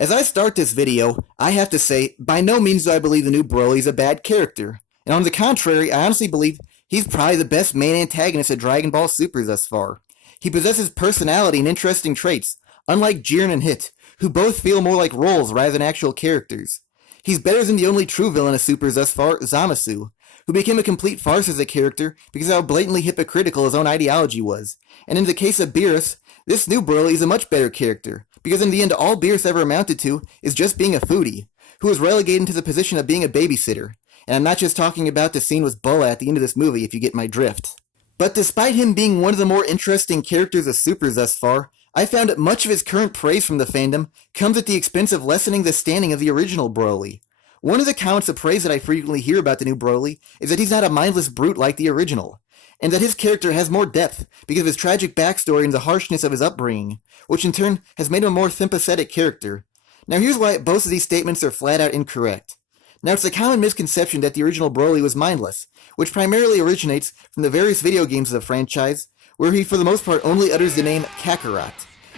As I start this video, I have to say, by no means do I believe the new Broly is a bad character. And on the contrary, I honestly believe he's probably the best main antagonist of Dragon Ball Super thus far. He possesses personality and interesting traits, unlike Jiren and Hit, who both feel more like roles rather than actual characters. He's better than the only true villain of Super thus far, Zamasu, who became a complete farce as a character because of how blatantly hypocritical his own ideology was. And in the case of Beerus, this new Broly is a much better character, because in the end all Beerus ever amounted to is just being a foodie, who was relegated to the position of being a babysitter. And I'm not just talking about the scene with Bulla at the end of this movie, if you get my drift. But despite him being one of the more interesting characters of Super thus far, I found that much of his current praise from the fandom comes at the expense of lessening the standing of the original Broly. One of the comments of praise that I frequently hear about the new Broly is that he's not a mindless brute like the original, and that his character has more depth because of his tragic backstory and the harshness of his upbringing, which in turn has made him a more sympathetic character. Now here's why both of these statements are flat out incorrect. Now it's a common misconception that the original Broly was mindless, which primarily originates from the various video games of the franchise, where he for the most part only utters the name Kakarot.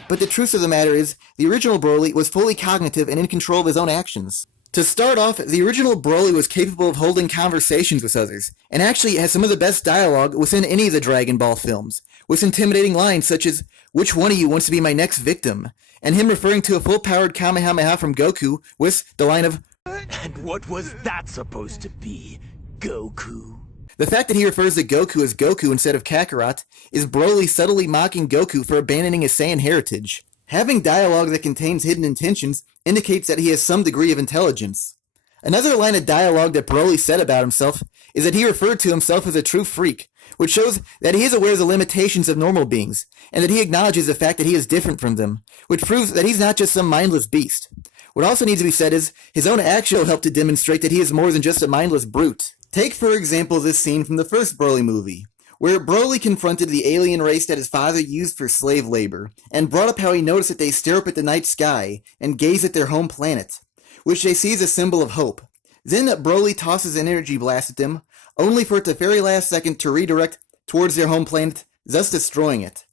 But the truth of the matter is, the original Broly was fully cognitive and in control of his own actions. To start off, the original Broly was capable of holding conversations with others, and actually has some of the best dialogue within any of the Dragon Ball films, with intimidating lines such as, "Which one of you wants to be my next victim?" and him referring to a full-powered Kamehameha from Goku with the line of, "And what was that supposed to be, Goku?" The fact that he refers to Goku as Goku instead of Kakarot is Broly subtly mocking Goku for abandoning his Saiyan heritage. Having dialogue that contains hidden intentions indicates that he has some degree of intelligence. Another line of dialogue that Broly said about himself is that he referred to himself as a true freak, which shows that he is aware of the limitations of normal beings, and that he acknowledges the fact that he is different from them, which proves that he's not just some mindless beast. What also needs to be said is, his own action helped to demonstrate that he is more than just a mindless brute. Take for example this scene from the first Broly movie, where Broly confronted the alien race that his father used for slave labor, and brought up how he noticed that they stare up at the night sky and gaze at their home planet, which they see as a symbol of hope. Then Broly tosses an energy blast at them, only for it to very last second to redirect towards their home planet, thus destroying it.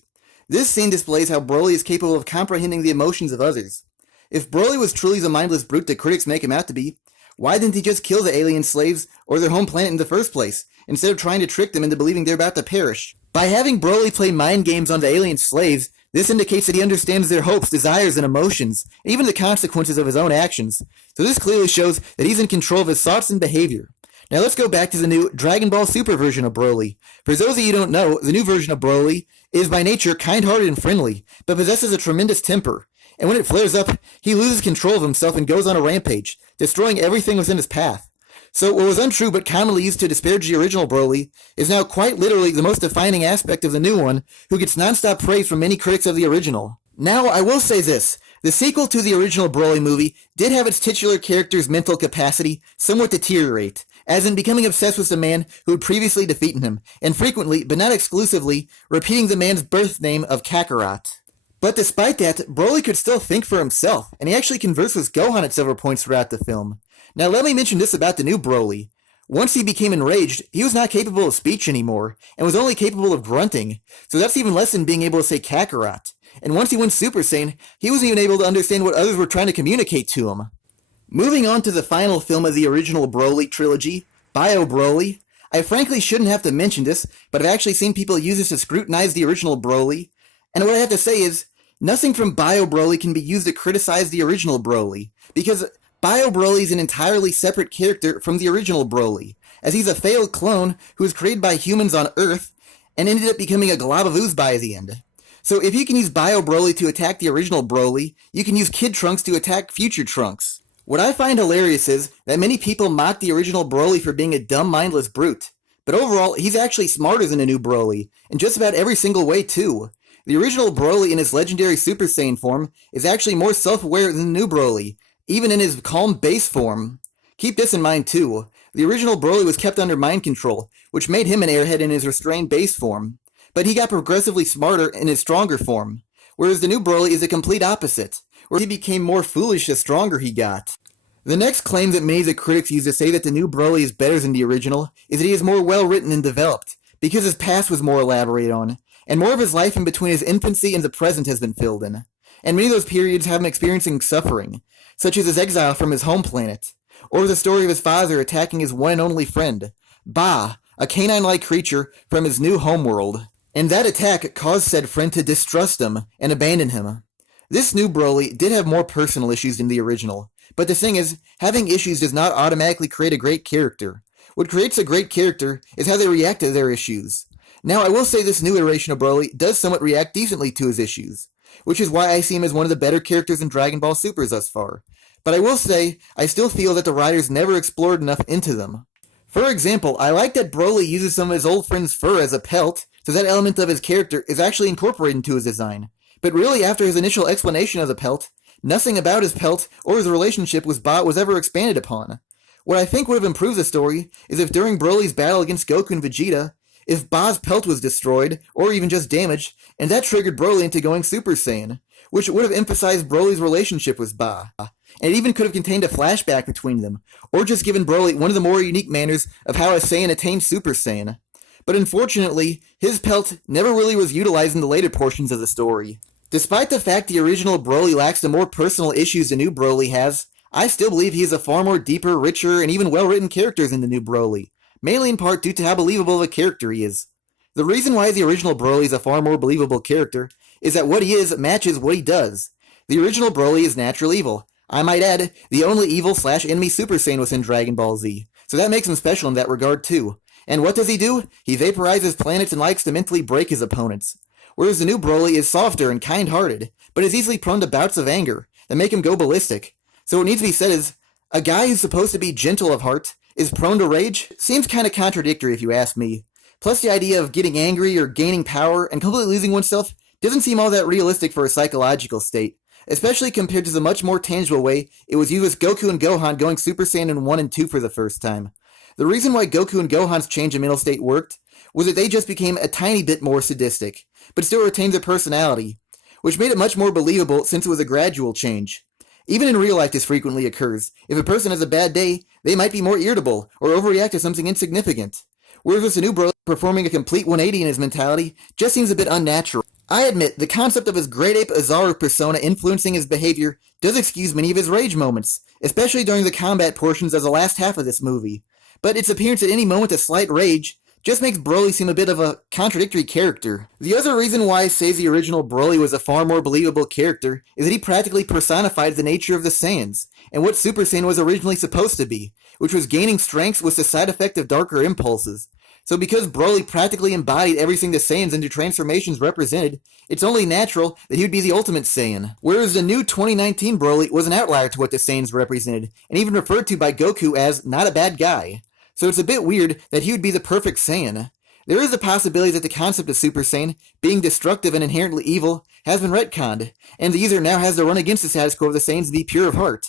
This scene displays how Broly is capable of comprehending the emotions of others. If Broly was truly the mindless brute that critics make him out to be, why didn't he just kill the alien slaves or their home planet in the first place, instead of trying to trick them into believing they're about to perish? By having Broly play mind games on the alien slaves, this indicates that he understands their hopes, desires, and emotions, and even the consequences of his own actions. So this clearly shows that he's in control of his thoughts and behavior. Now let's go back to the new Dragon Ball Super version of Broly. For those of you who don't know, the new version of Broly is by nature kind-hearted and friendly, but possesses a tremendous temper. And when it flares up, he loses control of himself and goes on a rampage, destroying everything within his path. So what was untrue but commonly used to disparage the original Broly is now quite literally the most defining aspect of the new one, who gets non-stop praise from many critics of the original. Now, I will say this. The sequel to the original Broly movie did have its titular character's mental capacity somewhat deteriorate, as in becoming obsessed with the man who had previously defeated him, and frequently, but not exclusively, repeating the man's birth name of Kakarot. But despite that, Broly could still think for himself, and he actually conversed with Gohan at several points throughout the film. Now let me mention this about the new Broly. Once he became enraged, he was not capable of speech anymore, and was only capable of grunting, so that's even less than being able to say Kakarot. And once he went Super Saiyan, he wasn't even able to understand what others were trying to communicate to him. Moving on to the final film of the original Broly trilogy, Bio Broly, I frankly shouldn't have to mention this, but I've actually seen people use this to scrutinize the original Broly, and what I have to say is, nothing from Bio Broly can be used to criticize the original Broly, because Bio Broly is an entirely separate character from the original Broly, as he's a failed clone who was created by humans on Earth, and ended up becoming a glob of ooze by the end. So if you can use Bio Broly to attack the original Broly, you can use Kid Trunks to attack future Trunks. What I find hilarious is that many people mock the original Broly for being a dumb, mindless brute, but overall, he's actually smarter than the new Broly, in just about every single way too. The original Broly in his legendary Super Saiyan form is actually more self-aware than the new Broly, even in his calm base form. Keep this in mind too. The original Broly was kept under mind control, which made him an airhead in his restrained base form. But he got progressively smarter in his stronger form, whereas the new Broly is the complete opposite, where he became more foolish the stronger he got. The next claim that many of the critics use to say that the new Broly is better than the original is that he is more well-written and developed, because his past was more elaborated on, and more of his life in between his infancy and the present has been filled in. and many of those periods have him experiencing suffering, such as his exile from his home planet, or the story of his father attacking his one and only friend, Ba, a canine-like creature from his new homeworld. And that attack caused said friend to distrust him and abandon him. This new Broly did have more personal issues than the original, but the thing is, having issues does not automatically create a great character. What creates a great character is how they react to their issues. Now, I will say this new iteration of Broly does somewhat react decently to his issues, which is why I see him as one of the better characters in Dragon Ball Super thus far. But I will say, I still feel that the writers never explored enough into them. For example, I like that Broly uses some of his old friend's fur as a pelt, so that element of his character is actually incorporated into his design. But really, after his initial explanation of the pelt, nothing about his pelt or his relationship with Ba was ever expanded upon. What I think would have improved the story is if during Broly's battle against Goku and Vegeta, if Ba's pelt was destroyed, or even just damaged, and that triggered Broly into going Super Saiyan, which would have emphasized Broly's relationship with Ba. And it even could have contained a flashback between them, or just given Broly one of the more unique manners of how a Saiyan attained Super Saiyan. But unfortunately, his pelt never really was utilized in the later portions of the story. Despite the fact the original Broly lacks the more personal issues the new Broly has, I still believe he is a far more deeper, richer, and even well-written character than the new Broly, mainly in part due to how believable of a character he is. The reason why the original Broly is a far more believable character is that what he is matches what he does. The original Broly is natural evil. I might add, the only evil/enemy Super Saiyan within Dragon Ball Z, so that makes him special in that regard too. And what does he do? He vaporizes planets and likes to mentally break his opponents. Whereas the new Broly is softer and kind-hearted, but is easily prone to bouts of anger that make him go ballistic. So what needs to be said is, a guy who's supposed to be gentle of heart is prone to rage seems kinda contradictory if you ask me. Plus the idea of getting angry or gaining power and completely losing oneself doesn't seem all that realistic for a psychological state, especially compared to the much more tangible way it was used with Goku and Gohan going Super Saiyan in 1 and 2 for the first time. The reason why Goku and Gohan's change in mental state worked was that they just became a tiny bit more sadistic, but still retained their personality, which made it much more believable since it was a gradual change. Even in real life this frequently occurs. If a person has a bad day, they might be more irritable or overreact to something insignificant. Whereas with the new Broly performing a complete 180 in his mentality just seems a bit unnatural. I admit, the concept of his Great Ape Azaru persona influencing his behavior does excuse many of his rage moments, especially during the combat portions of the last half of this movie. But its appearance at any moment of slight rage just makes Broly seem a bit of a contradictory character. The other reason why I say the original Broly was a far more believable character is that he practically personified the nature of the Saiyans, and what Super Saiyan was originally supposed to be, which was gaining strength with the side effect of darker impulses. So because Broly practically embodied everything the Saiyans into transformations represented, it's only natural that he would be the ultimate Saiyan. Whereas the new 2019 Broly was an outlier to what the Saiyans represented, and even referred to by Goku as not a bad guy. So it's a bit weird that he would be the perfect Saiyan. There is a possibility that the concept of Super Saiyan, being destructive and inherently evil, has been retconned, and the user now has to run against the status quo of the Saiyans to be pure of heart.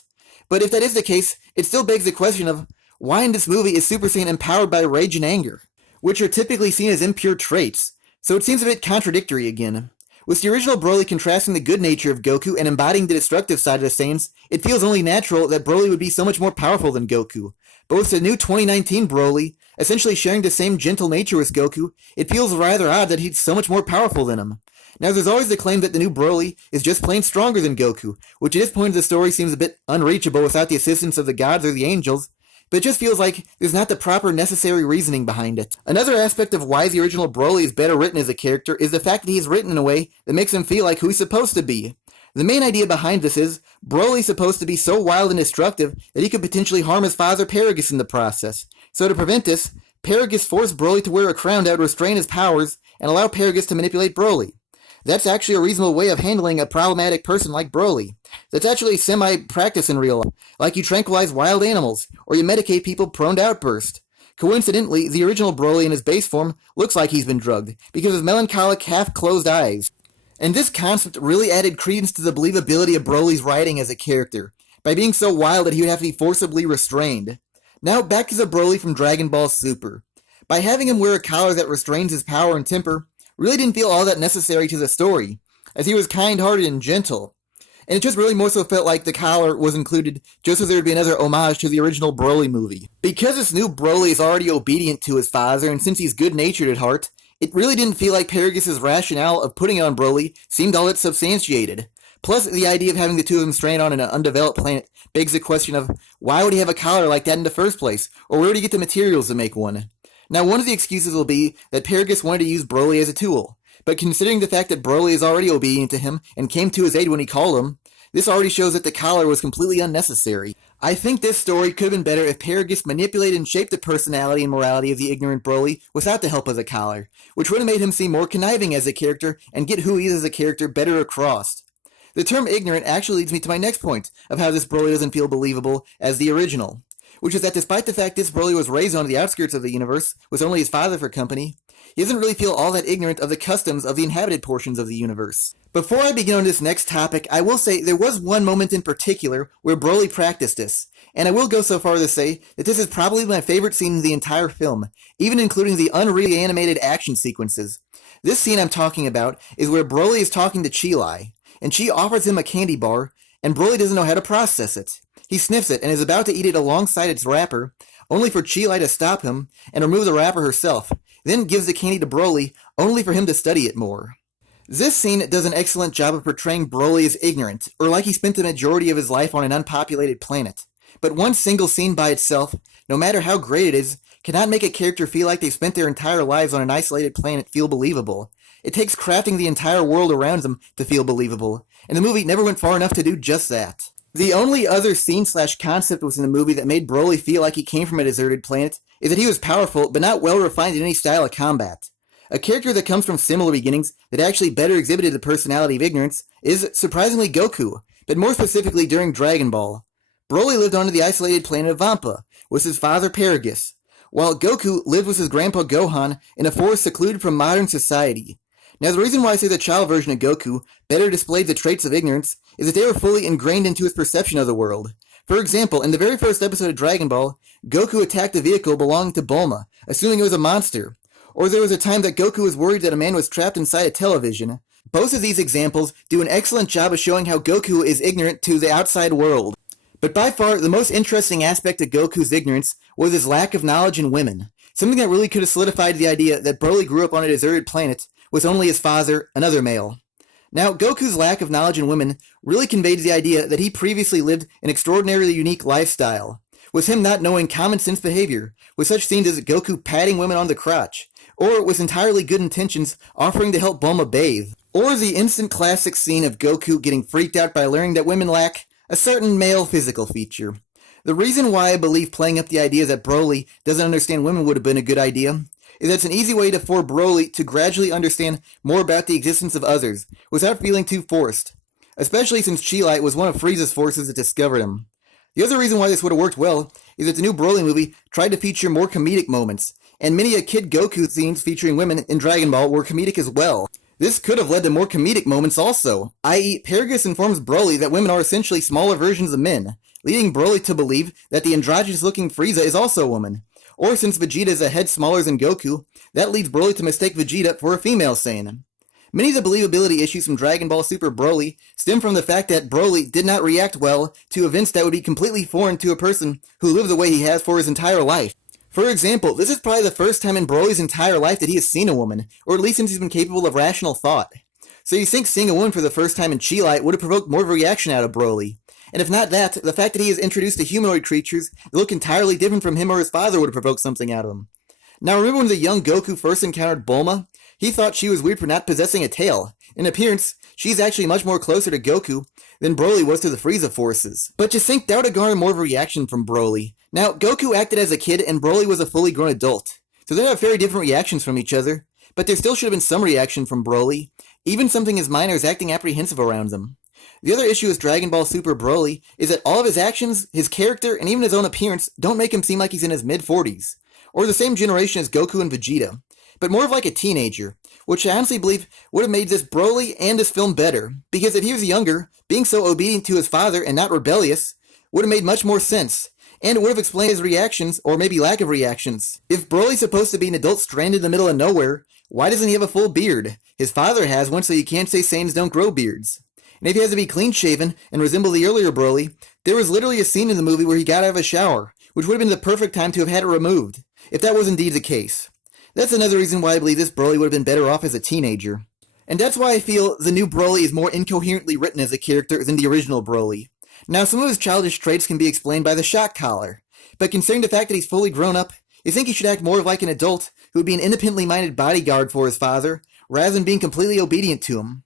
But if that is the case, it still begs the question of, why in this movie is Super Saiyan empowered by rage and anger, which are typically seen as impure traits? So it seems a bit contradictory again. With the original Broly contrasting the good nature of Goku and embodying the destructive side of the Saiyans, it feels only natural that Broly would be so much more powerful than Goku. But with the new 2019 Broly, essentially sharing the same gentle nature with Goku, it feels rather odd that he's so much more powerful than him. Now there's always the claim that the new Broly is just plain stronger than Goku, which at this point of the story seems a bit unreachable without the assistance of the gods or the angels, but it just feels like there's not the proper necessary reasoning behind it. Another aspect of why the original Broly is better written as a character is the fact that he's written in a way that makes him feel like who he's supposed to be. The main idea behind this is, Broly's supposed to be so wild and destructive that he could potentially harm his father Paragus in the process. So to prevent this, Paragus forced Broly to wear a crown that would restrain his powers and allow Paragus to manipulate Broly. That's actually a reasonable way of handling a problematic person like Broly. That's actually semi-practice in real life, like you tranquilize wild animals, or you medicate people prone to outburst. Coincidentally, the original Broly in his base form looks like he's been drugged, because of melancholic, half-closed eyes. And this concept really added credence to the believability of Broly's writing as a character, by being so wild that he would have to be forcibly restrained. Now back to the Broly from Dragon Ball Super. By having him wear a collar that restrains his power and temper, really didn't feel all that necessary to the story, as he was kind-hearted and gentle. And it just really more so felt like the collar was included just as there would be another homage to the original Broly movie. Because this new Broly is already obedient to his father, and since he's good-natured at heart, it really didn't feel like Paragus' rationale of putting it on Broly seemed all that substantiated. Plus, the idea of having the two of them stranded on an undeveloped planet begs the question of why would he have a collar like that in the first place, or where would he get the materials to make one? Now, one of the excuses will be that Paragus wanted to use Broly as a tool, but considering the fact that Broly is already obedient to him and came to his aid when he called him, this already shows that the collar was completely unnecessary. I think this story could have been better if Paragus manipulated and shaped the personality and morality of the ignorant Broly without the help of the collar, which would have made him seem more conniving as a character and get who he is as a character better across. The term ignorant actually leads me to my next point of how this Broly doesn't feel believable as the original, which is that despite the fact this Broly was raised on the outskirts of the universe with only his father for company, he doesn't really feel all that ignorant of the customs of the inhabited portions of the universe. Before I begin on this next topic, I will say there was one moment in particular where Broly practiced this, and I will go so far as to say that this is probably my favorite scene in the entire film, even including the unreal animated action sequences. This scene I'm talking about is where Broly is talking to Chi-Lai, and she offers him a candy bar, and Broly doesn't know how to process it. He sniffs it and is about to eat it alongside its wrapper, only for Chi-Lai to stop him and remove the wrapper herself, then gives the candy to Broly, only for him to study it more. This scene does an excellent job of portraying Broly as ignorant, or like he spent the majority of his life on an unpopulated planet. But one single scene by itself, no matter how great it is, cannot make a character feel like they've spent their entire lives on an isolated planet feel believable. It takes crafting the entire world around them to feel believable, and the movie never went far enough to do just that. The only other scene/concept within the movie that made Broly feel like he came from a deserted planet is that he was powerful but not well refined in any style of combat. A character that comes from similar beginnings that actually better exhibited the personality of ignorance is, surprisingly, Goku, but more specifically during Dragon Ball. Broly lived on the isolated planet of Vampa with his father Paragus, while Goku lived with his grandpa Gohan in a forest secluded from modern society. Now, the reason why I say the child version of Goku better displayed the traits of ignorance is that they were fully ingrained into his perception of the world. For example, in the very first episode of Dragon Ball, Goku attacked a vehicle belonging to Bulma, assuming it was a monster. Or there was a time that Goku was worried that a man was trapped inside a television. Both of these examples do an excellent job of showing how Goku is ignorant to the outside world. But by far, the most interesting aspect of Goku's ignorance was his lack of knowledge in women, something that really could have solidified the idea that Broly grew up on a deserted planet with only his father, another male. Now, Goku's lack of knowledge in women really conveyed the idea that he previously lived an extraordinarily unique lifestyle, with him not knowing common sense behavior, with such scenes as Goku patting women on the crotch, or with entirely good intentions offering to help Bulma bathe, or the instant classic scene of Goku getting freaked out by learning that women lack a certain male physical feature. The reason why I believe playing up the idea that Broly doesn't understand women would have been a good idea is that it's an easy way for Broly to gradually understand more about the existence of others without feeling too forced, especially since Chi-Lai was one of Frieza's forces that discovered him. The other reason why this would have worked well is that the new Broly movie tried to feature more comedic moments, and many a Kid Goku scenes featuring women in Dragon Ball were comedic as well. This could have led to more comedic moments also, i.e. Paragus informs Broly that women are essentially smaller versions of men, leading Broly to believe that the androgynous-looking Frieza is also a woman. Or since Vegeta is a head smaller than Goku, that leads Broly to mistake Vegeta for a female Saiyan. Many of the believability issues from Dragon Ball Super Broly stem from the fact that Broly did not react well to events that would be completely foreign to a person who lived the way he has for his entire life. For example, this is probably the first time in Broly's entire life that he has seen a woman, or at least since he's been capable of rational thought. So you think seeing a woman for the first time in Chi-Lai would have provoked more of a reaction out of Broly. And if not that, the fact that he is introduced to humanoid creatures that look entirely different from him or his father would have provoked something out of him. Now remember when the young Goku first encountered Bulma? He thought she was weird for not possessing a tail. In appearance, she's actually much more closer to Goku than Broly was to the Frieza forces. But just think that would have garnered more of a reaction from Broly. Now, Goku acted as a kid and Broly was a fully grown adult, so they have very different reactions from each other, but there still should have been some reaction from Broly, even something as minor as acting apprehensive around them. The other issue with Dragon Ball Super Broly is that all of his actions, his character, and even his own appearance don't make him seem like he's in his mid-40s, or the same generation as Goku and Vegeta, but more of like a teenager, which I honestly believe would have made this Broly and this film better, because if he was younger, being so obedient to his father and not rebellious would have made much more sense, and it would have explained his reactions, or maybe lack of reactions. If Broly's supposed to be an adult stranded in the middle of nowhere, why doesn't he have a full beard? His father has one, so you can't say Saiyans don't grow beards. And if he has to be clean-shaven and resemble the earlier Broly, there was literally a scene in the movie where he got out of a shower, which would have been the perfect time to have had it removed, if that was indeed the case. That's another reason why I believe this Broly would have been better off as a teenager. And that's why I feel the new Broly is more incoherently written as a character than the original Broly. Now, some of his childish traits can be explained by the shock collar, but considering the fact that he's fully grown up, you think he should act more like an adult who would be an independently minded bodyguard for his father, rather than being completely obedient to him.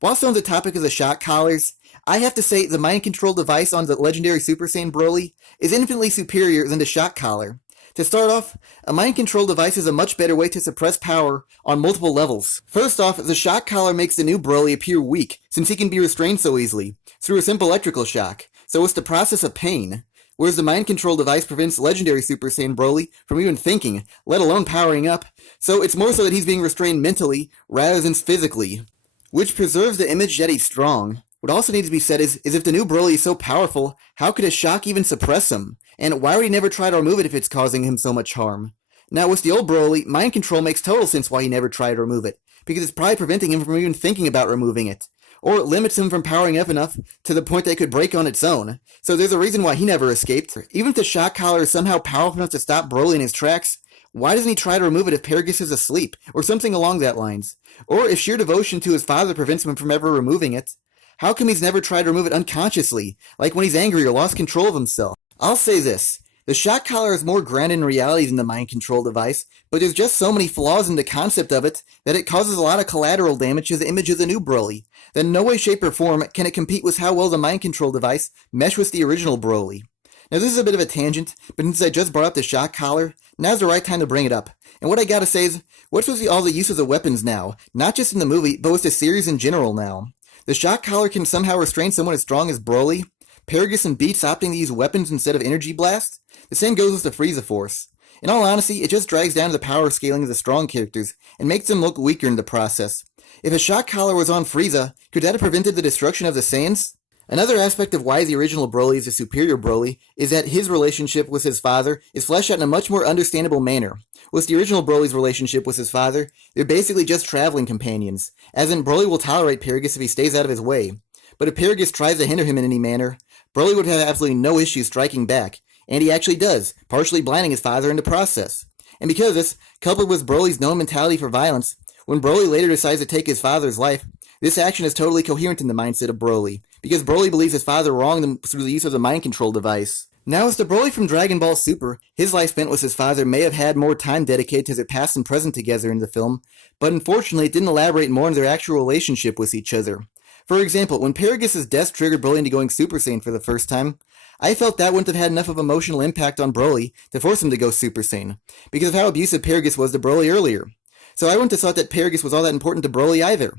While still on the topic of the shock collars, I have to say the mind control device on the legendary Super Saiyan Broly is infinitely superior than the shock collar. To start off, a mind control device is a much better way to suppress power on multiple levels. First off, the shock collar makes the new Broly appear weak, since he can be restrained so easily, through a simple electrical shock, so it's the process of pain. Whereas the mind control device prevents legendary Super Saiyan Broly from even thinking, let alone powering up, so it's more so that he's being restrained mentally rather than physically, which preserves the image that he's strong. What also needs to be said is if the new Broly is so powerful, how could a shock even suppress him? And why would he never try to remove it if it's causing him so much harm? Now, with the old Broly, mind control makes total sense why he never tried to remove it, because it's probably preventing him from even thinking about removing it, or it limits him from powering up enough to the point that it could break on its own. So there's a reason why he never escaped. Even if the shock collar is somehow powerful enough to stop Broly in his tracks, why doesn't he try to remove it if Paragus is asleep, or something along that lines? Or if sheer devotion to his father prevents him from ever removing it? How come he's never tried to remove it unconsciously, like when he's angry or lost control of himself? I'll say this. The shock collar is more grounded in reality than the mind control device, but there's just so many flaws in the concept of it that it causes a lot of collateral damage to the image of the new Broly, that in no way, shape, or form can it compete with how well the mind control device meshed with the original Broly. Now this is a bit of a tangent, but since I just brought up the shock collar, now's the right time to bring it up. And what I gotta say is, what's with all the uses of weapons now, not just in the movie, but with the series in general now? The shock collar can somehow restrain someone as strong as Broly, Paragus and Beats opting to use weapons instead of energy blasts. The same goes with the Frieza Force. In all honesty, it just drags down the power scaling of the strong characters, and makes them look weaker in the process. If a shock collar was on Frieza, could that have prevented the destruction of the Saiyans? Another aspect of why the original Broly is a superior Broly is that his relationship with his father is fleshed out in a much more understandable manner. With the original Broly's relationship with his father, they're basically just traveling companions, as in Broly will tolerate Paragus if he stays out of his way. But if Paragus tries to hinder him in any manner, Broly would have absolutely no issue striking back, and he actually does, partially blinding his father in the process. And because of this, coupled with Broly's known mentality for violence, when Broly later decides to take his father's life, this action is totally coherent in the mindset of Broly, because Broly believes his father wronged him through the use of the mind control device. Now as the Broly from Dragon Ball Super, his life spent with his father may have had more time dedicated to their past and present together in the film, but unfortunately it didn't elaborate more on their actual relationship with each other. For example, when Paragus' death triggered Broly into going Super Saiyan for the first time, I felt that wouldn't have had enough of emotional impact on Broly to force him to go Super Saiyan, because of how abusive Paragus was to Broly earlier. So I wouldn't have thought that Paragus was all that important to Broly either.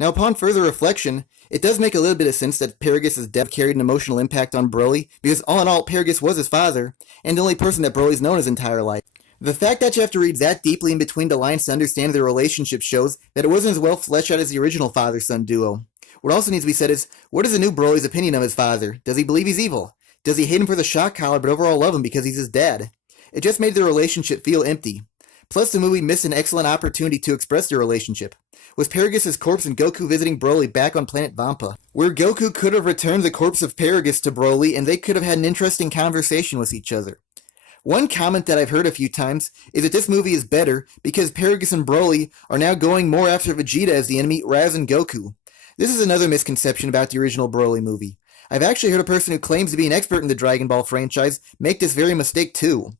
Now upon further reflection, it does make a little bit of sense that Paragus' death carried an emotional impact on Broly, because all in all, Paragus was his father, and the only person that Broly's known his entire life. The fact that you have to read that deeply in between the lines to understand their relationship shows that it wasn't as well fleshed out as the original father-son duo. What also needs to be said is, what is the new Broly's opinion of his father? Does he believe he's evil? Does he hate him for the shock collar but overall love him because he's his dad? It just made their relationship feel empty. Plus the movie missed an excellent opportunity to express their relationship, with Paragus' corpse and Goku visiting Broly back on planet Vampa, where Goku could have returned the corpse of Paragus to Broly and they could have had an interesting conversation with each other. One comment that I've heard a few times is that this movie is better because Paragus and Broly are now going more after Vegeta as the enemy rather than Goku. This is another misconception about the original Broly movie. I've actually heard a person who claims to be an expert in the Dragon Ball franchise make this very mistake too.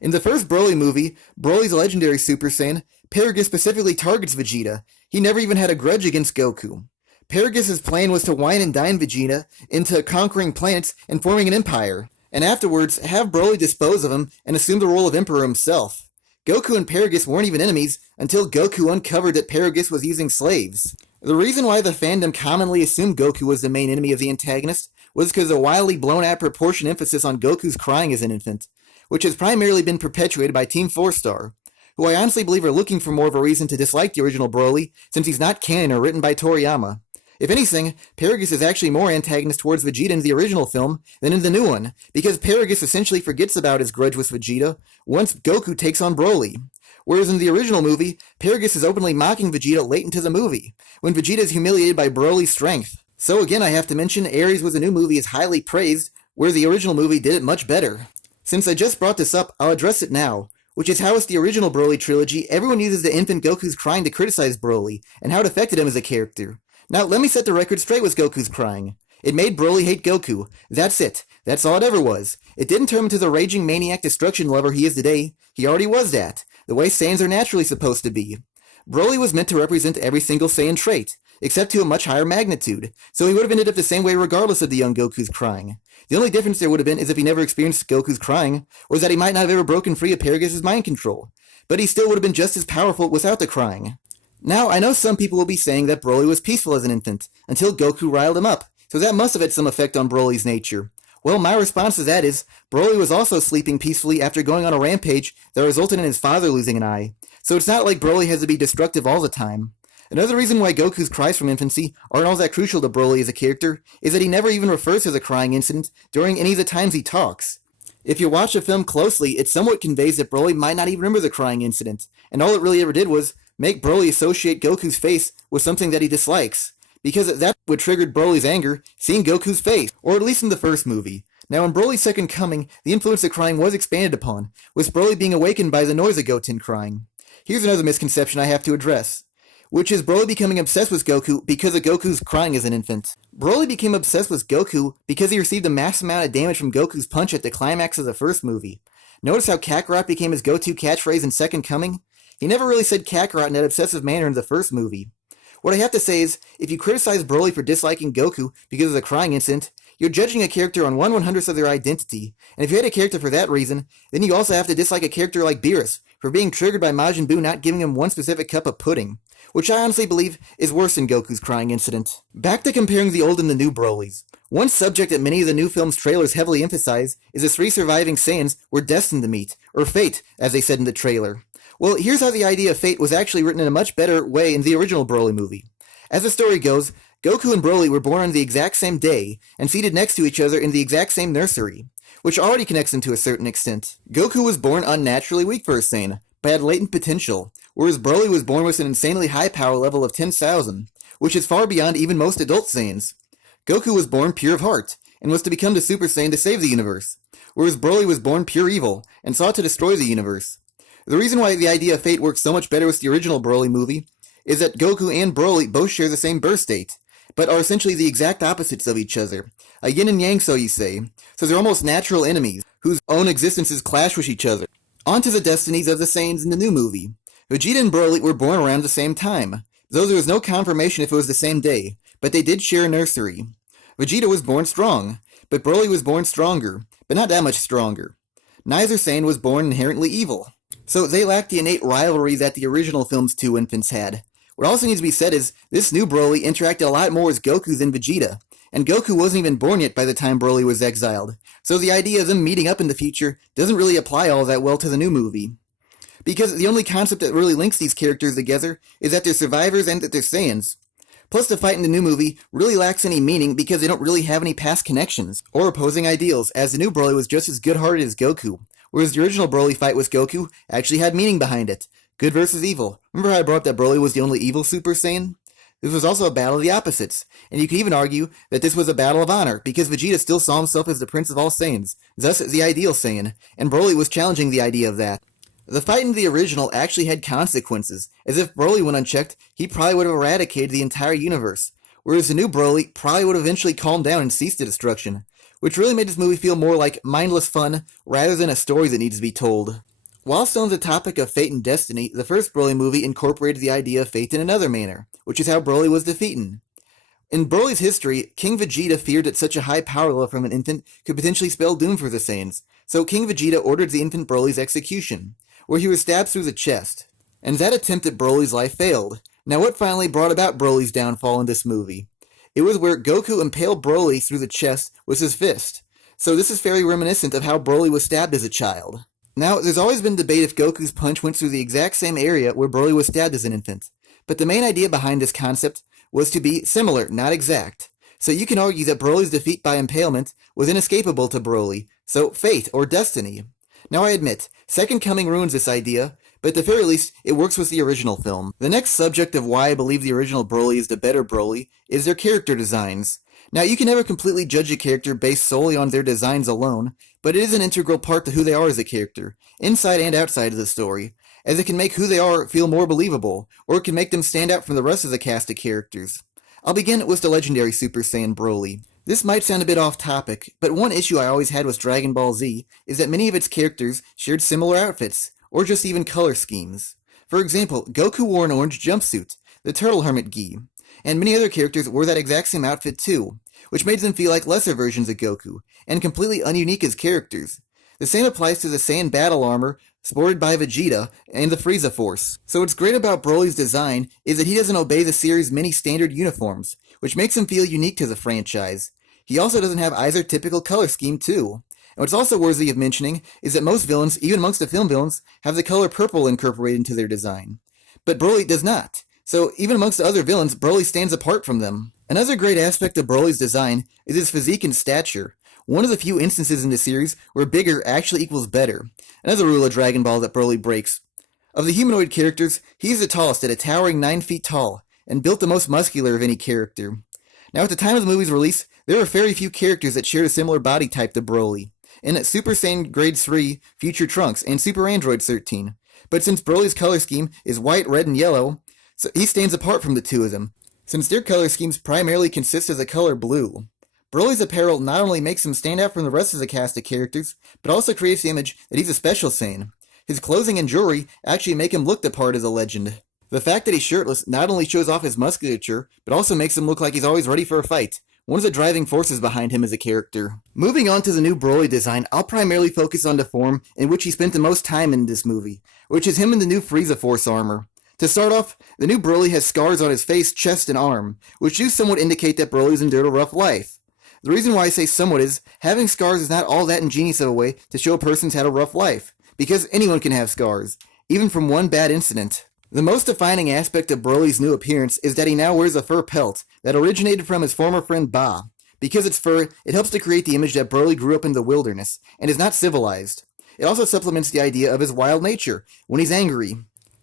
In the first Broly movie, Broly's legendary Super Saiyan, Paragus specifically targets Vegeta. He never even had a grudge against Goku. Paragus' plan was to wine and dine Vegeta into conquering planets and forming an empire, and afterwards have Broly dispose of him and assume the role of emperor himself. Goku and Paragus weren't even enemies until Goku uncovered that Paragus was using slaves. The reason why the fandom commonly assumed Goku was the main enemy of the antagonist was because of a wildly blown out proportion emphasis on Goku's crying as an infant, which has primarily been perpetuated by Team 4-Star, who I honestly believe are looking for more of a reason to dislike the original Broly since he's not canon or written by Toriyama. If anything, Paragus is actually more antagonist towards Vegeta in the original film than in the new one, because Paragus essentially forgets about his grudge with Vegeta once Goku takes on Broly. Whereas in the original movie, Paragus is openly mocking Vegeta late into the movie, when Vegeta is humiliated by Broly's strength. So again, I have to mention, Ares Was a New Movie is highly praised, where the original movie did it much better. Since I just brought this up, I'll address it now. which is how with the original Broly trilogy, everyone uses the Infant Goku's crying to criticize Broly, and how it affected him as a character. Now, let me set the record straight with Goku's crying. It made Broly hate Goku. That's it. That's all it ever was. It didn't turn him into the raging maniac destruction lover he is today. He already was that, the way Saiyans are naturally supposed to be. Broly was meant to represent every single Saiyan trait, except to a much higher magnitude, so he would have ended up the same way regardless of the young Goku's crying. The only difference there would have been is if he never experienced Goku's crying, was that he might not have ever broken free of Paragus' mind control, but he still would have been just as powerful without the crying. Now, I know some people will be saying that Broly was peaceful as an infant, until Goku riled him up, so that must have had some effect on Broly's nature. Well, my response to that is, Broly was also sleeping peacefully after going on a rampage that resulted in his father losing an eye, so it's not like Broly has to be destructive all the time. Another reason why Goku's cries from infancy aren't all that crucial to Broly as a character is that he never even refers to the crying incident during any of the times he talks. If you watch the film closely, it somewhat conveys that Broly might not even remember the crying incident, and all it really ever did was make Broly associate Goku's face with something that he dislikes, because that's what triggered Broly's anger, seeing Goku's face, or at least in the first movie. Now in Broly's Second Coming, the influence of crying was expanded upon, with Broly being awakened by the noise of Goten crying. Here's another misconception I have to address, which is Broly becoming obsessed with Goku because of Goku's crying as an infant. Broly became obsessed with Goku because he received a massive amount of damage from Goku's punch at the climax of the first movie. Notice how Kakarot became his go-to catchphrase in Second Coming? He never really said Kakarot in that obsessive manner in the first movie. What I have to say is, if you criticize Broly for disliking Goku because of the crying incident, you're judging a character on 1/100th of their identity, and if you hate a character for that reason, then you also have to dislike a character like Beerus for being triggered by Majin Buu not giving him one specific cup of pudding, which I honestly believe is worse than Goku's crying incident. Back to comparing the old and the new Brolys. One subject that many of the new film's trailers heavily emphasize is the 3 surviving Saiyans were destined to meet, or fate, as they said in the trailer. Well, here's how the idea of fate was actually written in a much better way in the original Broly movie. As the story goes, Goku and Broly were born on the exact same day, and seated next to each other in the exact same nursery, which already connects them to a certain extent. Goku was born unnaturally weak for a Saiyan, but had latent potential, whereas Broly was born with an insanely high power level of 10,000, which is far beyond even most adult Saiyans. Goku was born pure of heart, and was to become the Super Saiyan to save the universe, whereas Broly was born pure evil, and sought to destroy the universe. The reason why the idea of fate works so much better with the original Broly movie is that Goku and Broly both share the same birth state, but are essentially the exact opposites of each other. A yin and yang, so you say. So they're almost natural enemies, whose own existences clash with each other. On to the destinies of the Saiyans in the new movie. Vegeta and Broly were born around the same time, though there was no confirmation if it was the same day, but they did share a nursery. Vegeta was born strong, but Broly was born stronger, but not that much stronger. Neither Saiyan was born inherently evil, so they lacked the innate rivalry that the original film's 2 infants had. What also needs to be said is, this new Broly interacted a lot more with Goku than Vegeta, and Goku wasn't even born yet by the time Broly was exiled, so the idea of them meeting up in the future doesn't really apply all that well to the new movie. Because the only concept that really links these characters together is that they're survivors and that they're Saiyans. Plus the fight in the new movie really lacks any meaning because they don't really have any past connections, or opposing ideals, as the new Broly was just as good-hearted as Goku, whereas the original Broly fight with Goku actually had meaning behind it. Good versus evil. Remember how I brought up that Broly was the only evil Super Saiyan? This was also a battle of the opposites, and you could even argue that this was a battle of honor, because Vegeta still saw himself as the prince of all Saiyans, thus the ideal Saiyan, and Broly was challenging the idea of that. The fight in the original actually had consequences, as if Broly went unchecked, he probably would have eradicated the entire universe, whereas the new Broly probably would have eventually calmed down and ceased the destruction, which really made this movie feel more like mindless fun rather than a story that needs to be told. Whilst on the topic of fate and destiny, the first Broly movie incorporated the idea of fate in another manner, which is how Broly was defeated. In Broly's history, King Vegeta feared that such a high power level from an infant could potentially spell doom for the Saiyans, so King Vegeta ordered the infant Broly's execution, where he was stabbed through the chest, and that attempt at Broly's life failed. Now what finally brought about Broly's downfall in this movie? It was where Goku impaled Broly through the chest with his fist, so this is very reminiscent of how Broly was stabbed as a child. Now, there's always been debate if Goku's punch went through the exact same area where Broly was stabbed as an infant, but the main idea behind this concept was to be similar, not exact. So you can argue that Broly's defeat by impalement was inescapable to Broly, so fate or destiny. Now I admit, Second Coming ruins this idea, but at the very least, it works with the original film. The next subject of why I believe the original Broly is the better Broly is their character designs. Now, you can never completely judge a character based solely on their designs alone, but it is an integral part to who they are as a character, inside and outside of the story, as it can make who they are feel more believable, or it can make them stand out from the rest of the cast of characters. I'll begin with the legendary Super Saiyan Broly. This might sound a bit off topic, but one issue I always had with Dragon Ball Z is that many of its characters shared similar outfits, or just even color schemes. For example, Goku wore an orange jumpsuit, the Turtle Hermit Gi, and many other characters wore that exact same outfit too, which made them feel like lesser versions of Goku, and completely ununique as characters. The same applies to the Saiyan battle armor sported by Vegeta and the Frieza Force. So what's great about Broly's design is that he doesn't obey the series' many standard uniforms, which makes him feel unique to the franchise. He also doesn't have either typical color scheme too. And what's also worthy of mentioning is that most villains, even amongst the film villains, have the color purple incorporated into their design. But Broly does not. So even amongst the other villains, Broly stands apart from them. Another great aspect of Broly's design is his physique and stature. One of the few instances in the series where bigger actually equals better. Another rule of Dragon Ball that Broly breaks. Of the humanoid characters, he's the tallest at a towering 9 feet tall, and built the most muscular of any character. Now at the time of the movie's release, there were very few characters that shared a similar body type to Broly. In Super Saiyan Grade 3, Future Trunks, and Super Android 13. But since Broly's color scheme is white, red, and yellow, so he stands apart from the two of them, since their color schemes primarily consist of the color blue. Broly's apparel not only makes him stand out from the rest of the cast of characters, but also creates the image that he's a special Saiyan. His clothing and jewelry actually make him look the part as a legend. The fact that he's shirtless not only shows off his musculature, but also makes him look like he's always ready for a fight. One of the driving forces behind him as a character. Moving on to the new Broly design, I'll primarily focus on the form in which he spent the most time in this movie, which is him in the new Frieza Force armor. To start off, the new Broly has scars on his face, chest, and arm, which do somewhat indicate that Broly's endured a rough life. The reason why I say somewhat is, having scars is not all that ingenious of a way to show a person's had a rough life, because anyone can have scars, even from one bad incident. The most defining aspect of Broly's new appearance is that he now wears a fur pelt that originated from his former friend Ba. Because it's fur, it helps to create the image that Broly grew up in the wilderness, and is not civilized. It also supplements the idea of his wild nature, when he's angry.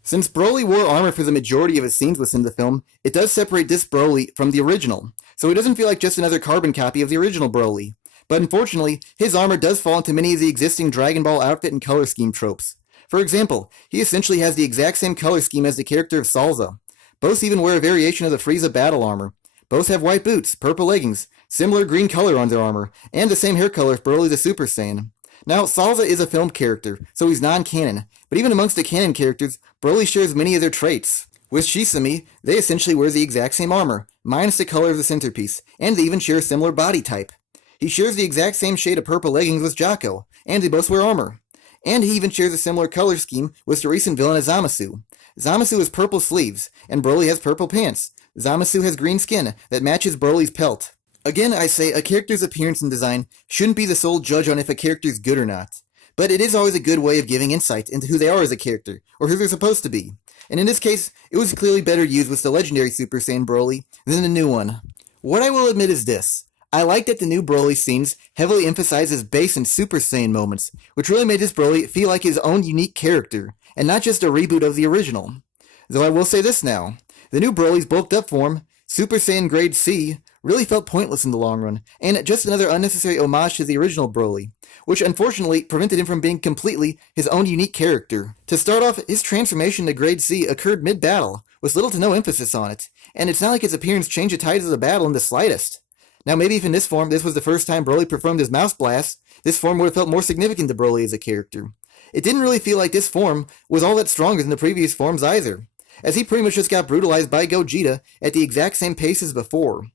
Since Broly wore armor for the majority of his scenes within the film, it does separate this Broly from the original, so he doesn't feel like just another carbon copy of the original Broly. But unfortunately, his armor does fall into many of the existing Dragon Ball outfit and color scheme tropes. For example, he essentially has the exact same color scheme as the character of Salza. Both even wear a variation of the Frieza battle armor. Both have white boots, purple leggings, similar green color on their armor, and the same hair color if Broly's a Super Saiyan. Now, Salza is a film character, so he's non-canon, but even amongst the canon characters, Broly shares many of their traits. With Shisame, they essentially wear the exact same armor, minus the color of the centerpiece, and they even share a similar body type. He shares the exact same shade of purple leggings with Jocko, and they both wear armor. And he even shares a similar color scheme with the recent villain of Zamasu. Zamasu has purple sleeves, and Broly has purple pants. Zamasu has green skin that matches Broly's pelt. Again, I say a character's appearance and design shouldn't be the sole judge on if a character's good or not. But it is always a good way of giving insight into who they are as a character, or who they're supposed to be. And in this case, it was clearly better used with the legendary Super Saiyan Broly than the new one. What I will admit is this. I like that the new Broly scenes heavily emphasize his base and Super Saiyan moments, which really made this Broly feel like his own unique character, and not just a reboot of the original. Though I will say this now, the new Broly's bulked up form, Super Saiyan Grade C, really felt pointless in the long run, and just another unnecessary homage to the original Broly, which unfortunately prevented him from being completely his own unique character. To start off, his transformation to Grade C occurred mid-battle, with little to no emphasis on it, and it's not like his appearance changed the tides of the battle in the slightest. Now maybe if in this form this was the first time Broly performed his mouse blast, this form would have felt more significant to Broly as a character. It didn't really feel like this form was all that stronger than the previous forms either, as he pretty much just got brutalized by Gogeta at the exact same pace as before.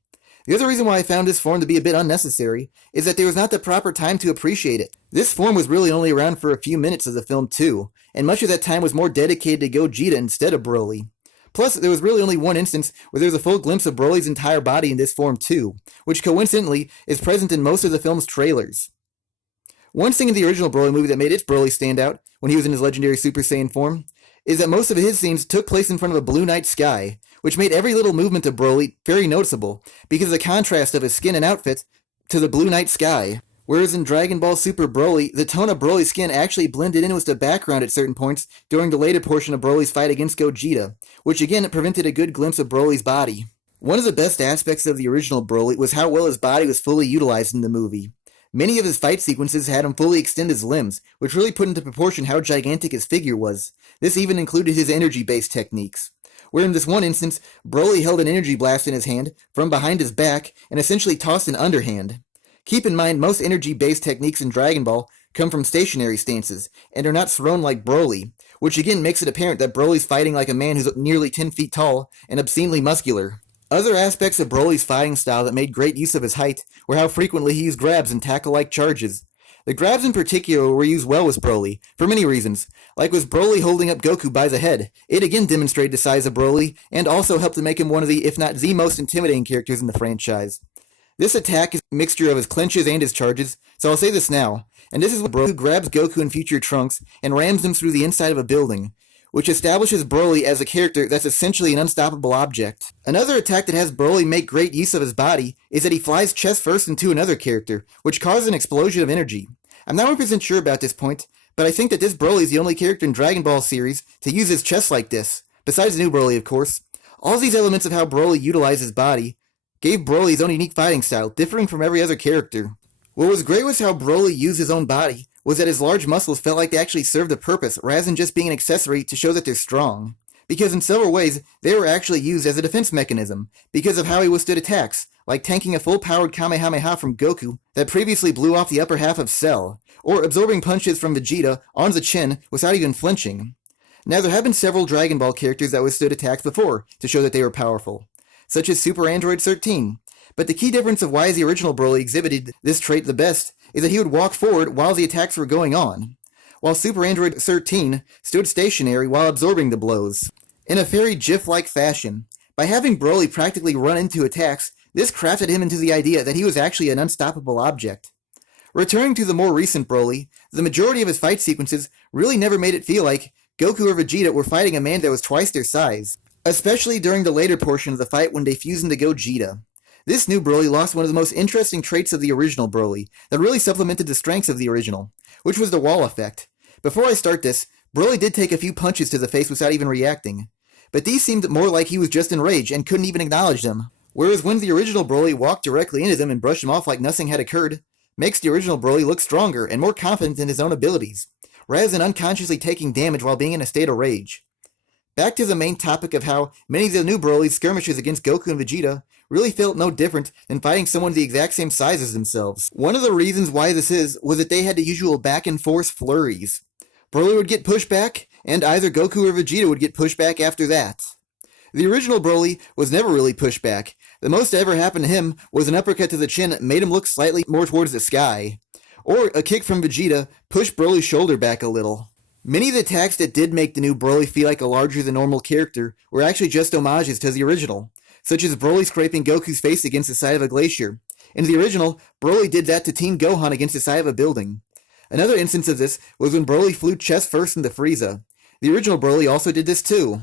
The other reason why I found this form to be a bit unnecessary is that there was not the proper time to appreciate it. This form was really only around for a few minutes of the film too, and much of that time was more dedicated to Gogeta instead of Broly. Plus, there was really only one instance where there was a full glimpse of Broly's entire body in this form too, which coincidentally is present in most of the film's trailers. One thing in the original Broly movie that made its Broly stand out, when he was in his legendary Super Saiyan form, is that most of his scenes took place in front of a blue night sky, which made every little movement of Broly very noticeable, because of the contrast of his skin and outfit to the blue night sky. Whereas in Dragon Ball Super Broly, the tone of Broly's skin actually blended in with the background at certain points during the later portion of Broly's fight against Gogeta, which again prevented a good glimpse of Broly's body. One of the best aspects of the original Broly was how well his body was fully utilized in the movie. Many of his fight sequences had him fully extend his limbs, which really put into proportion how gigantic his figure was. This even included his energy-based techniques, where in this one instance, Broly held an energy blast in his hand from behind his back and essentially tossed an underhand. Keep in mind, most energy-based techniques in Dragon Ball come from stationary stances, and are not thrown like Broly, which again makes it apparent that Broly's fighting like a man who's nearly 10 feet tall and obscenely muscular. Other aspects of Broly's fighting style that made great use of his height were how frequently he used grabs and tackle-like charges. The grabs in particular were used well with Broly, for many reasons. Like with Broly holding up Goku by the head, it again demonstrated the size of Broly, and also helped to make him one of the, if not the most intimidating characters in the franchise. This attack is a mixture of his clinches and his charges, so I'll say this now. And this is when Broly grabs Goku in future Trunks and rams him through the inside of a building, which establishes Broly as a character that's essentially an unstoppable object. Another attack that has Broly make great use of his body is that he flies chest first into another character, which causes an explosion of energy. I'm not 100% sure about this point, but I think that this Broly is the only character in Dragon Ball series to use his chest like this, besides New Broly of course. All these elements of how Broly utilized his body gave Broly his own unique fighting style, differing from every other character. What was great was how Broly used his own body was that his large muscles felt like they actually served a purpose rather than just being an accessory to show that they're strong. Because in several ways, they were actually used as a defense mechanism because of how he withstood attacks, like tanking a full-powered Kamehameha from Goku that previously blew off the upper half of Cell, or absorbing punches from Vegeta on the chin without even flinching. Now there have been several Dragon Ball characters that withstood attacks before to show that they were powerful, such as Super Android 13. But the key difference of why the original Broly exhibited this trait the best is that he would walk forward while the attacks were going on, while Super Android 13 stood stationary while absorbing the blows, in a very GIF-like fashion. By having Broly practically run into attacks, this crafted him into the idea that he was actually an unstoppable object. Returning to the more recent Broly, the majority of his fight sequences really never made it feel like Goku or Vegeta were fighting a man that was twice their size, especially during the later portion of the fight when they fused into Gogeta. This new Broly lost one of the most interesting traits of the original Broly that really supplemented the strengths of the original, which was the wall effect. Before I start this, Broly did take a few punches to the face without even reacting, but these seemed more like he was just enraged and couldn't even acknowledge them, whereas when the original Broly walked directly into them and brushed them off like nothing had occurred, makes the original Broly look stronger and more confident in his own abilities, rather than unconsciously taking damage while being in a state of rage. Back to the main topic of how many of the new Broly's skirmishes against Goku and Vegeta really felt no different than fighting someone the exact same size as themselves. One of the reasons why this was that they had the usual back and forth flurries. Broly would get pushed back, and either Goku or Vegeta would get pushed back after that. The original Broly was never really pushed back. The most that ever happened to him was an uppercut to the chin that made him look slightly more towards the sky. Or a kick from Vegeta pushed Broly's shoulder back a little. Many of the attacks that did make the new Broly feel like a larger than normal character were actually just homages to the original, such as Broly scraping Goku's face against the side of a glacier. In the original, Broly did that to Team Gohan against the side of a building. Another instance of this was when Broly flew chest first into Frieza. The original Broly also did this too.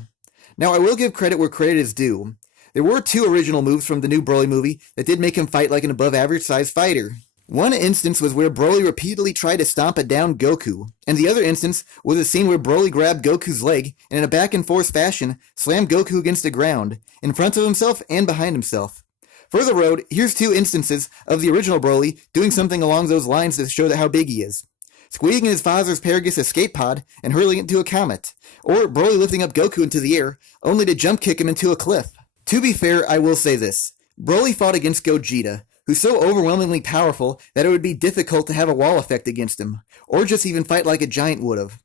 Now I will give credit where credit is due. There were two original moves from the new Broly movie that did make him fight like an above average sized fighter. One instance was where Broly repeatedly tried to stomp it down Goku, and the other instance was a scene where Broly grabbed Goku's leg and in a back and forth fashion slammed Goku against the ground, in front of himself and behind himself. For the road, here's two instances of the original Broly doing something along those lines to show how big he is. Squeezing his father's Paragus escape pod and hurling it into a comet, or Broly lifting up Goku into the air, only to jump kick him into a cliff. To be fair, I will say this. Broly fought against Gogeta, who's so overwhelmingly powerful that it would be difficult to have a wall effect against him, or just even fight like a giant would've.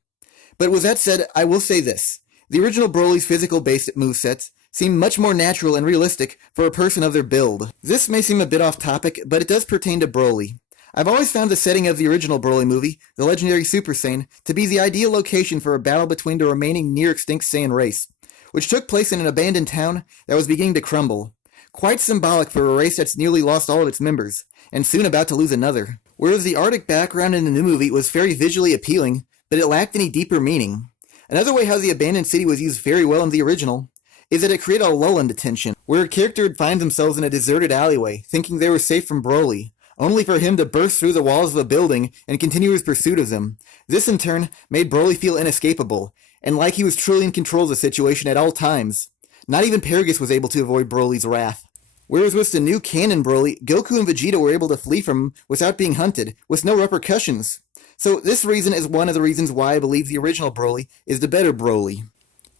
But with that said, I will say this. The original Broly's physical-based movesets seem much more natural and realistic for a person of their build. This may seem a bit off topic, but it does pertain to Broly. I've always found the setting of the original Broly movie, the legendary Super Saiyan, to be the ideal location for a battle between the remaining near-extinct Saiyan race, which took place in an abandoned town that was beginning to crumble. Quite symbolic for a race that's nearly lost all of its members, and soon about to lose another. Whereas the Arctic background in the new movie was very visually appealing, but it lacked any deeper meaning. Another way how the abandoned city was used very well in the original is that it created a lull into tension, where a character would find themselves in a deserted alleyway, thinking they were safe from Broly, only for him to burst through the walls of a building and continue his pursuit of them. This in turn made Broly feel inescapable, and like he was truly in control of the situation at all times. Not even Paragus was able to avoid Broly's wrath. Whereas with the new canon Broly, Goku and Vegeta were able to flee from him without being hunted, with no repercussions. So this reason is one of the reasons why I believe the original Broly is the better Broly.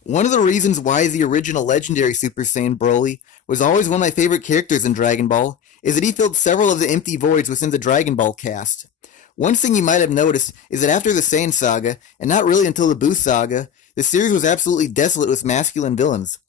One of the reasons why the original legendary Super Saiyan Broly was always one of my favorite characters in Dragon Ball is that he filled several of the empty voids within the Dragon Ball cast. One thing you might have noticed is that after the Saiyan saga, and not really until the Buu saga, the series was absolutely desolate with masculine villains.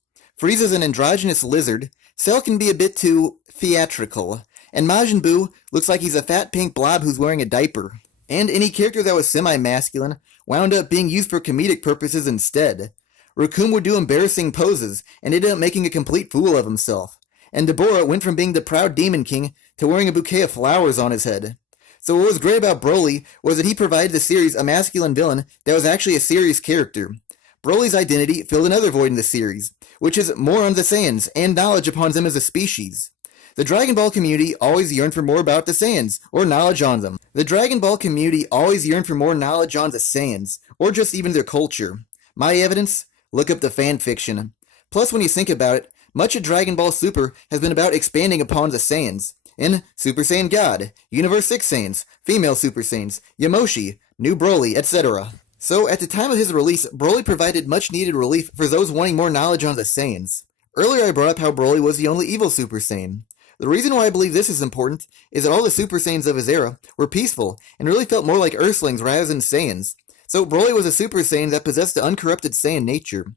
Frieza's an androgynous lizard, Cell can be a bit too theatrical, and Majin Buu looks like he's a fat pink blob who's wearing a diaper. And any character that was semi-masculine wound up being used for comedic purposes instead. Raccoon would do embarrassing poses and ended up making a complete fool of himself. And Deborah went from being the proud Demon King to wearing a bouquet of flowers on his head. So what was great about Broly was that he provided the series a masculine villain that was actually a serious character. Broly's identity filled another void in the series, which is more on the Saiyans and knowledge upon them as a species. The Dragon Ball community always yearned for more about the Saiyans, or knowledge on them. The Dragon Ball community always yearned for more knowledge on the Saiyans, or just even their culture. My evidence? Look up the fanfiction. Plus, when you think about it, much of Dragon Ball Super has been about expanding upon the Saiyans. In Super Saiyan God, Universe 6 Saiyans, Female Super Saiyans, Yamoshi, New Broly, etc. So, at the time of his release, Broly provided much needed relief for those wanting more knowledge on the Saiyans. Earlier I brought up how Broly was the only evil Super Saiyan. The reason why I believe this is important is that all the Super Saiyans of his era were peaceful and really felt more like Earthlings rather than Saiyans. So Broly was a Super Saiyan that possessed the uncorrupted Saiyan nature.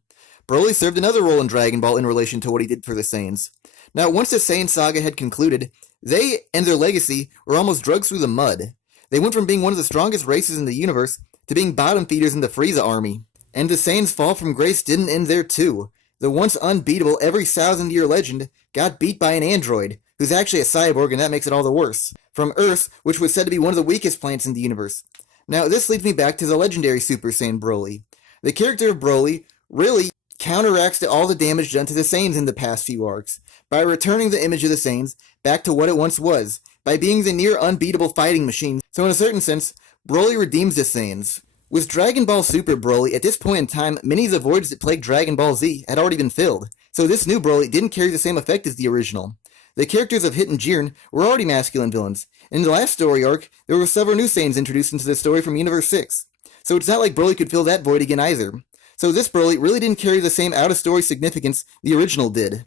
Broly served another role in Dragon Ball in relation to what he did for the Saiyans. Now, once the Saiyan saga had concluded, they and their legacy were almost dragged through the mud. They went from being one of the strongest races in the universe to being bottom feeders in the Frieza army. And the Saiyans' fall from grace didn't end there too. The once unbeatable every 1,000-year legend got beat by an android, who's actually a cyborg, and that makes it all the worse, from Earth, which was said to be one of the weakest planets in the universe. Now, this leads me back to the legendary Super Saiyan Broly. The character of Broly really counteracts all the damage done to the Saiyans in the past few arcs, by returning the image of the Saiyans back to what it once was, by being the near unbeatable fighting machine. So in a certain sense, Broly redeems the Saiyans. With Dragon Ball Super Broly, at this point in time, many of the voids that plagued Dragon Ball Z had already been filled, so this new Broly didn't carry the same effect as the original. The characters of Hit and Jiren were already masculine villains. In the last story arc, there were several new Saiyans introduced into the story from Universe 6, so it's not like Broly could fill that void again either. So this Broly really didn't carry the same out-of-story significance the original did.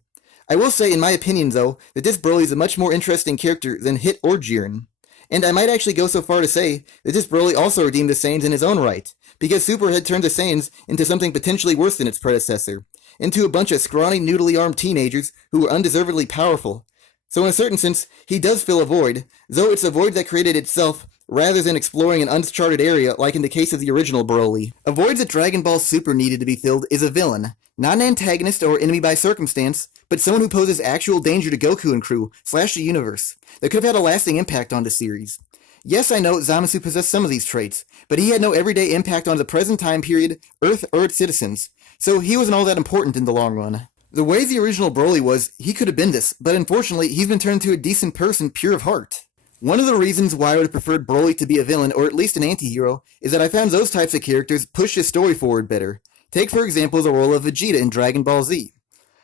I will say, in my opinion though, that this Broly is a much more interesting character than Hit or Jiren. And I might actually go so far to say that this Broly also redeemed the Saiyans in his own right, because Super had turned the Saiyans into something potentially worse than its predecessor, into a bunch of scrawny, noodly armed teenagers who were undeservedly powerful. So in a certain sense, he does fill a void, though it's a void that created itself, rather than exploring an uncharted area like in the case of the original Broly. A void that Dragon Ball Super needed to be filled is a villain, not an antagonist or enemy by circumstance, but someone who poses actual danger to Goku and crew, / the universe, that could have had a lasting impact on the series. Yes, I know Zamasu possessed some of these traits, but he had no everyday impact on the present time period, Earth, or its citizens, so he wasn't all that important in the long run. The way the original Broly was, he could have been this, but unfortunately, he's been turned into a decent person pure of heart. One of the reasons why I would have preferred Broly to be a villain, or at least an anti-hero, is that I found those types of characters push his story forward better. Take, for example, the role of Vegeta in Dragon Ball Z.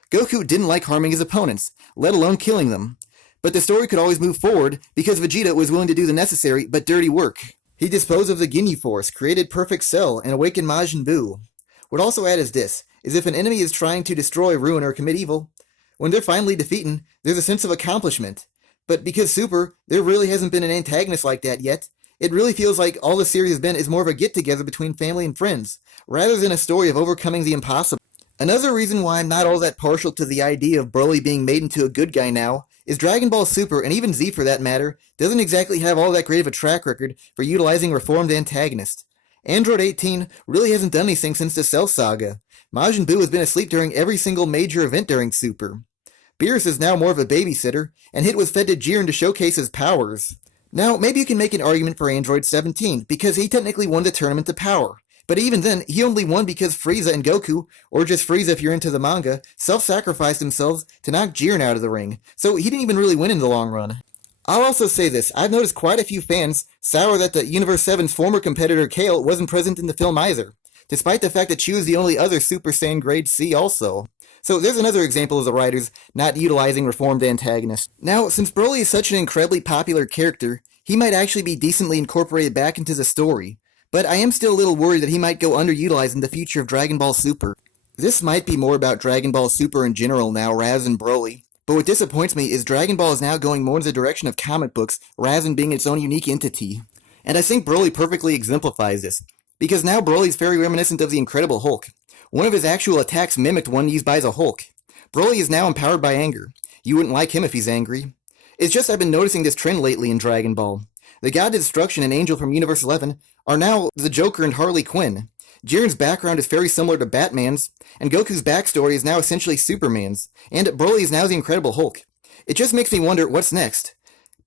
Goku didn't like harming his opponents, let alone killing them. But the story could always move forward because Vegeta was willing to do the necessary but dirty work. He disposed of the Ginyu Force, created Perfect Cell, and awakened Majin Buu. What also add is this, is if an enemy is trying to destroy, ruin, or commit evil, when they're finally defeated, there's a sense of accomplishment. But because Super, there really hasn't been an antagonist like that yet, it really feels like all the series has been is more of a get-together between family and friends, rather than a story of overcoming the impossible. Another reason why I'm not all that partial to the idea of Broly being made into a good guy now is Dragon Ball Super, and even Z for that matter, doesn't exactly have all that great of a track record for utilizing reformed antagonists. Android 18 really hasn't done anything since the Cell Saga. Majin Buu has been asleep during every single major event during Super. Beerus is now more of a babysitter, and Hit was fed to Jiren to showcase his powers. Now, maybe you can make an argument for Android 17, because he technically won the tournament to power. But even then, he only won because Frieza and Goku, or just Frieza if you're into the manga, self-sacrificed themselves to knock Jiren out of the ring, so he didn't even really win in the long run. I'll also say this, I've noticed quite a few fans sour that the Universe 7's former competitor Kale wasn't present in the film either, despite the fact that she was the only other Super Saiyan grade C also. So there's another example of the writers not utilizing reformed antagonists. Now, since Broly is such an incredibly popular character, he might actually be decently incorporated back into the story, but I am still a little worried that he might go underutilized in the future of Dragon Ball Super. This might be more about Dragon Ball Super in general now rather than Broly, but what disappoints me is Dragon Ball is now going more in the direction of comic books rather than being its own unique entity. And I think Broly perfectly exemplifies this, because now Broly is very reminiscent of the Incredible Hulk. One of his actual attacks mimicked one used by the Hulk. Broly is now empowered by anger. You wouldn't like him if he's angry. It's just I've been noticing this trend lately in Dragon Ball. The God of Destruction and Angel from Universe 11 are now the Joker and Harley Quinn. Jiren's background is very similar to Batman's, and Goku's backstory is now essentially Superman's, and Broly is now the Incredible Hulk. It just makes me wonder what's next.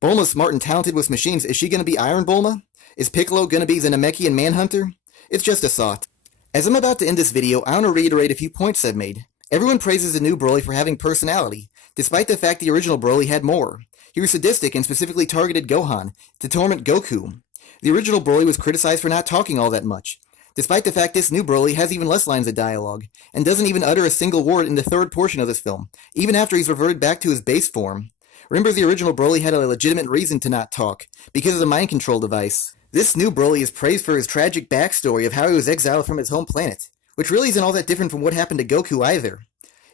Bulma's smart and talented with machines. Is she going to be Iron Bulma? Is Piccolo going to be the Namekian Manhunter? It's just a thought. As I'm about to end this video, I want to reiterate a few points I've made. Everyone praises the new Broly for having personality, despite the fact the original Broly had more. He was sadistic and specifically targeted Gohan to torment Goku. The original Broly was criticized for not talking all that much, despite the fact this new Broly has even less lines of dialogue, and doesn't even utter a single word in the third portion of this film, even after he's reverted back to his base form. Remember, the original Broly had a legitimate reason to not talk, because of the mind control device. This new Broly is praised for his tragic backstory of how he was exiled from his home planet, which really isn't all that different from what happened to Goku either.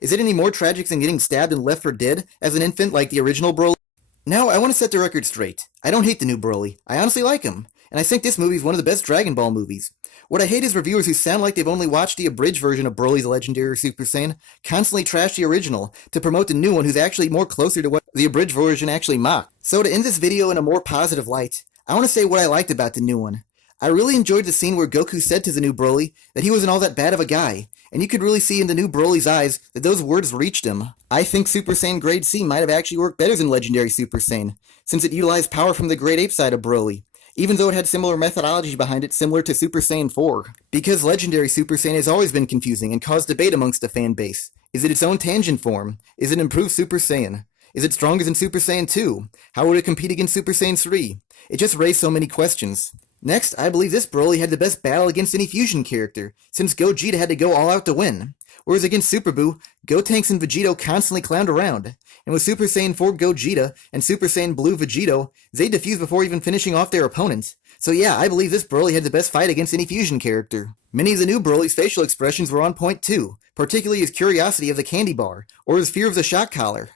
Is it any more tragic than getting stabbed and left for dead as an infant like the original Broly? Now, I want to set the record straight. I don't hate the new Broly. I honestly like him, and I think this movie is one of the best Dragon Ball movies. What I hate is reviewers who sound like they've only watched the abridged version of Broly's legendary Super Saiyan constantly trash the original to promote the new one who's actually more closer to what the abridged version actually mocked. So to end this video in a more positive light, I want to say what I liked about the new one. I really enjoyed the scene where Goku said to the new Broly that he wasn't all that bad of a guy, and you could really see in the new Broly's eyes that those words reached him. I think Super Saiyan Grade C might have actually worked better than Legendary Super Saiyan, since it utilized power from the Grade Ape side of Broly, even though it had similar methodology behind it similar to Super Saiyan 4. Because Legendary Super Saiyan has always been confusing and caused debate amongst the fan base. Is it its own tangent form? Is it improved Super Saiyan? Is it stronger than Super Saiyan 2? How would it compete against Super Saiyan 3? It just raised so many questions. Next, I believe this Broly had the best battle against any fusion character, since Gogeta had to go all out to win. Whereas against Super Buu, Gotenks and Vegito constantly clowned around. And with Super Saiyan 4 Gogeta and Super Saiyan Blue Vegito, they defused before even finishing off their opponents. So yeah, I believe this Broly had the best fight against any fusion character. Many of the new Broly's facial expressions were on point too, particularly his curiosity of the candy bar, or his fear of the shock collar.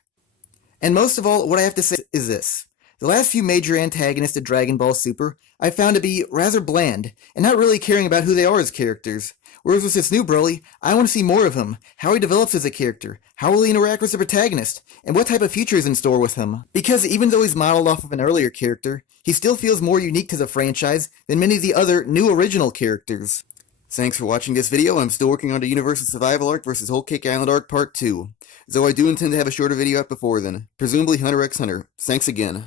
And most of all, what I have to say is this. The last few major antagonists of Dragon Ball Super I found to be rather bland, and not really caring about who they are as characters. Whereas with this new Broly, I want to see more of him, how he develops as a character, how will he interact with the protagonist, and what type of future is in store with him. Because even though he's modeled off of an earlier character, he still feels more unique to the franchise than many of the other new original characters. Thanks for watching this video. I'm still working on the Universal Survival Arc vs. Whole Cake Island Arc Part 2, though I do intend to have a shorter video up before then, presumably Hunter x Hunter. Thanks again.